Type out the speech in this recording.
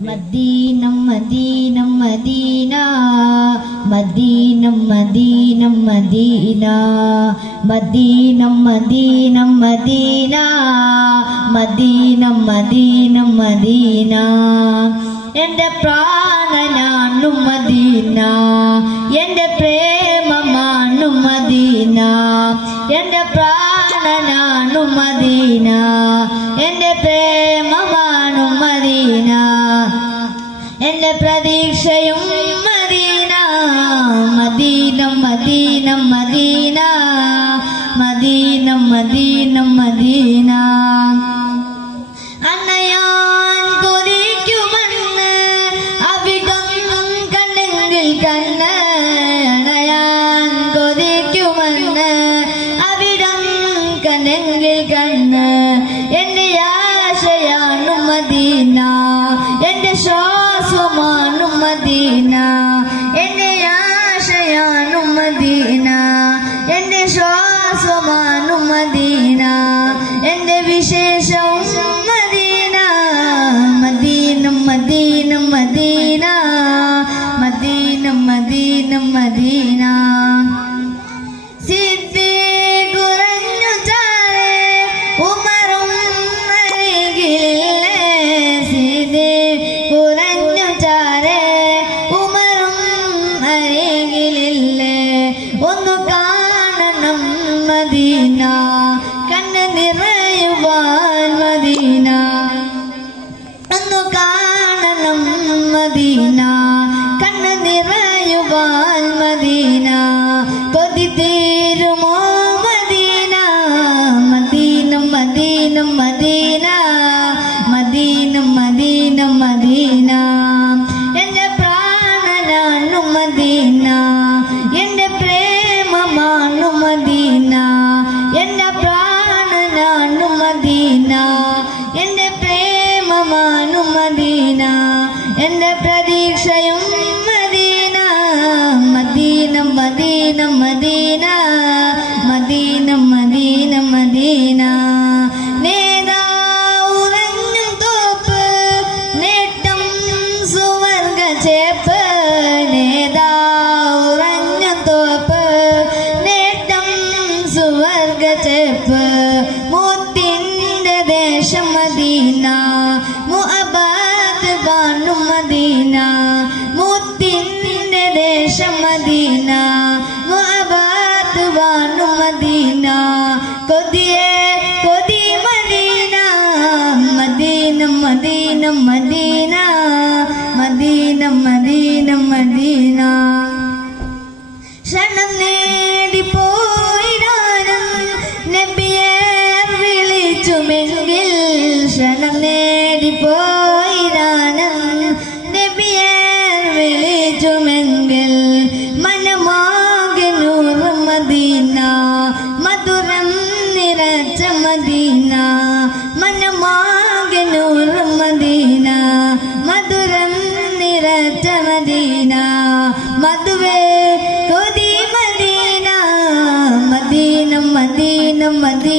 മദീനം മദീനം Medina മദീനം മദീനം Medina മദീനം മദീനം Medina മദീനം മദീനം Medina എൻ്റെ പ്രാണനാണു Medina എൻ്റെ പ്രേമമാണു Medina എൻ്റെ പ്രാണനാണു മദീന എൻ്റെ പ്രേമമാണു മദീന എൻ്റെ പ്രതീക്ഷയും മദീന മദീനം മദീനം മദീന മദീനം മദീനം മദീന അണയാൻ കൊതിക്കുമെന്ന് അവിടം കണ്ടെങ്കിൽ കണ്ണ് അണയാൻ കൊതിക്കുമെന്ന് അവിടം കണ്ടെങ്കിൽ കണ്ണ് എൻ്റെ ആശയാണു മദീന എൻ്റെ ശ്വാസമാണു മദീന എൻ്റെ ആശയാണു മദീന എൻ്റെ ശ്വാസമാണു മദീന എൻ്റെ വിശേഷവും മദീന മദീനം മദീനം മദീന മദീനം മദീനം മദീന സിദ്ദീഖ് ഉറഞ്ഞു ചാരെ ഉമറും അരികിലില്ലേ സിദ്ദീഖ് ഉറഞ്ഞു ചാരെ ഉമറും അരികിലില്ലേ ഒന്ന് കാണണം മദീന കണ്ണ് നിറയുവാൻ മദീന ഒന്ന് കാണണം മദീന കണ്ണ് നിറയുവാൻ മദീന കൊതി തീരുമോ മദീന മദീനം മദീനം മദീന മദീനം മദീനം മദീന എൻ്റെ പ്രാണനാണു മദീന എൻ്റെ പ്രേമമാണു മദീന എൻ്റെ പ്രാണനാണു മദീന എൻ്റെ പ്രേമമാണു മദീന എൻ്റെ പ്രതീക്ഷയും മദീന മദീനം മദീനം മദീന മദീനം മദീനം മദീന നേതാ ഉറങ്ങും തോപ്പ് നേട്ടം സുവർഗ ചേപ്പ് നേതാ ഉറങ്ങും തോപ്പ് നേട്ടം സുവർഗ ചേപ്പ് മുത്തിന്റെ ദേശം മദീന മുഅബാദ് കാണും മദീന മുത്തിന്റെ ദേശം മദീന മുഅബാദ് കാണും മദീന കൊതിയേ കൊതി മദീന മദീനം മദീനം മദീന മദീനം മദീനം മദീന ക്ഷണം നേടിപ്പോയിടാനും നബിയെ വിളിച്ചുമെങ്കിൽ ക്ഷണം നേടിപ്പോയിടാനും നബിയെ വിളിച്ചുമെങ്കിൽ മനമാകെ നൂറ് മദീന മധുരം നിറച്ച മദീന മനമാകെ നൂറ് മദീന മധുരം നിറച്ച മദീന മധുവേ കൊതി മദീന മദീനം മദീനം മദീന